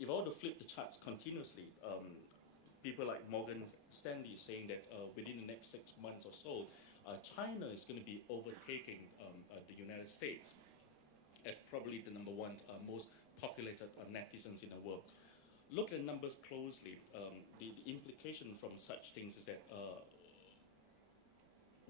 if I were to flip the charts continuously, people like Morgan Stanley saying that within the next 6 months or so, China is going to be overtaking the United States as probably the number one most populated netizens in the world. Look at the numbers closely. The implication from such things is that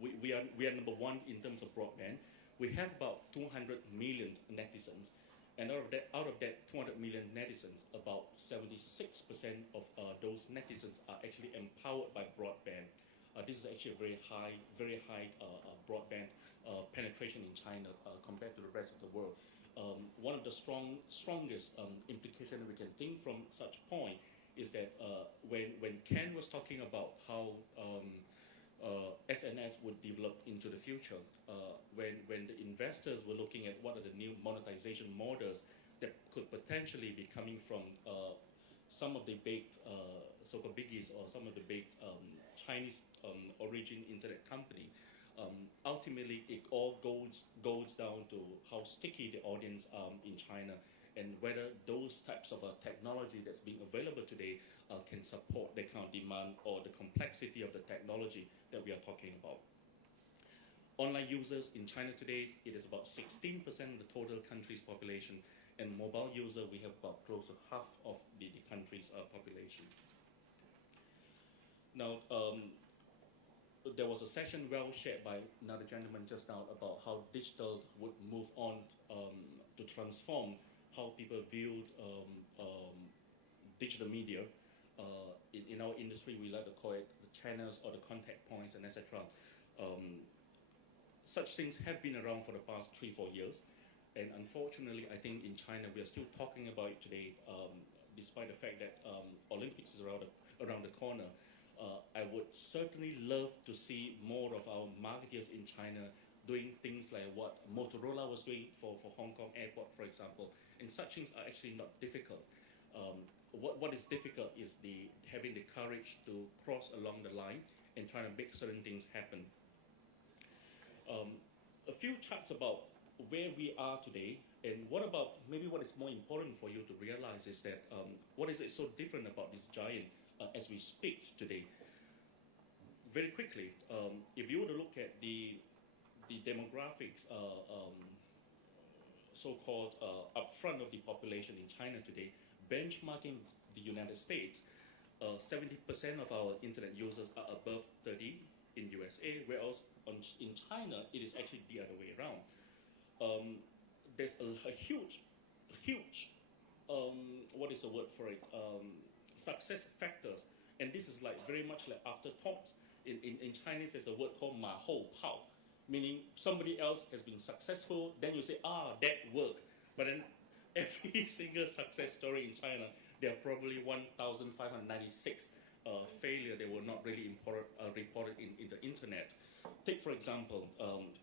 we are number one in terms of broadband. We have about 200 million netizens, and out of that 200 million netizens, about 76% of those netizens are actually empowered by broadband. This is actually a very high broadband penetration in China compared to the rest of the world. One of the strongest implications we can think from such point is that when Ken was talking about how SNS would develop into the future, when the investors were looking at what are the new monetization models that could potentially be coming from some of the big so-called biggies or some of the big Chinese origin internet company. Ultimately, it all goes down to how sticky the audience in China and whether those types of technology that's being available today can support the kind of demand or the complexity of the technology that we are talking about. Online users in China today, it is about 16% of the total country's population, and mobile user, we have about close to half of the country's population. Now, there was a session well shared by another gentleman just now about how digital would move on to transform how people viewed digital media. In our industry, we like to call it the channels or the contact points and etc. Such things have been around for the past 3-4 years, and unfortunately, I think in China we are still talking about it today, despite the fact that Olympics is around the corner. I would certainly love to see more of our marketers in China doing things like what Motorola was doing for Hong Kong Airport, for example. And such things are actually not difficult. What is difficult is having the courage to cross along the line and trying to make certain things happen. A few charts about where we are today, and what is more important for you to realize is that what is it so different about this giant as we speak today. Very quickly, if you were to look at the demographics so-called upfront of the population in China today, benchmarking the United States, 70% of our internet users are above 30 in USA, whereas in China, it is actually the other way around. There's a huge, what is the word for it? Success factors, and this is like very much like afterthoughts. In Chinese, there's a word called ma hou pao, meaning somebody else has been successful, then you say, that worked. But then every single success story in China, there are probably 1,596 failure that were not really reported in the internet. Take, for example,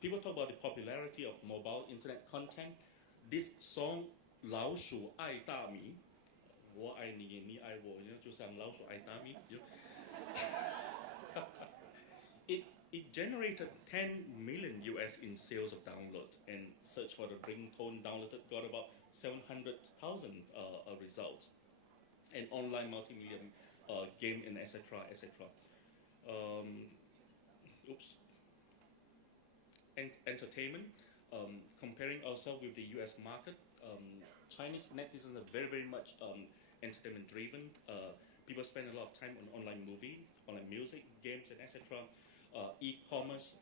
people talk about the popularity of mobile internet content. This song, 老鼠爱大米, 我爱你，你爱我,就像老鼠爱大米. It generated 10 million US in sales of download, and search for the ringtone downloaded got about 700,000 results, and online multimedia game and etc. Entertainment, comparing ourselves with the US market, Chinese netizens are very much entertainment driven. People spend a lot of time on online movie, online music, games, and etc. E-commerce,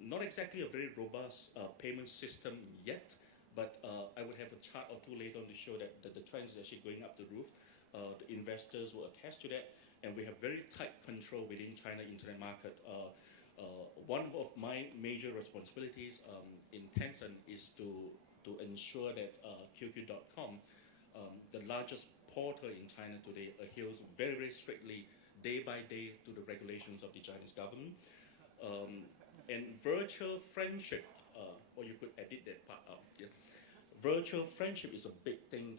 not exactly a very robust payment system yet, but I would have a chart or two later on to show that the trend is actually going up the roof. The investors will attest to that, and we have very tight control within China internet market. One of my major responsibilities in Tencent is to ensure that QQ.com, the largest portal in China today, adheres very strictly, day by day, to the regulations of the Chinese government. And virtual friendship, or you could edit that part out. Yeah. Virtual friendship is a big thing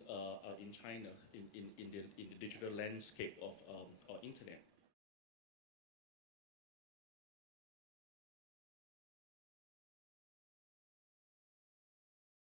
in China in the digital landscape of internet.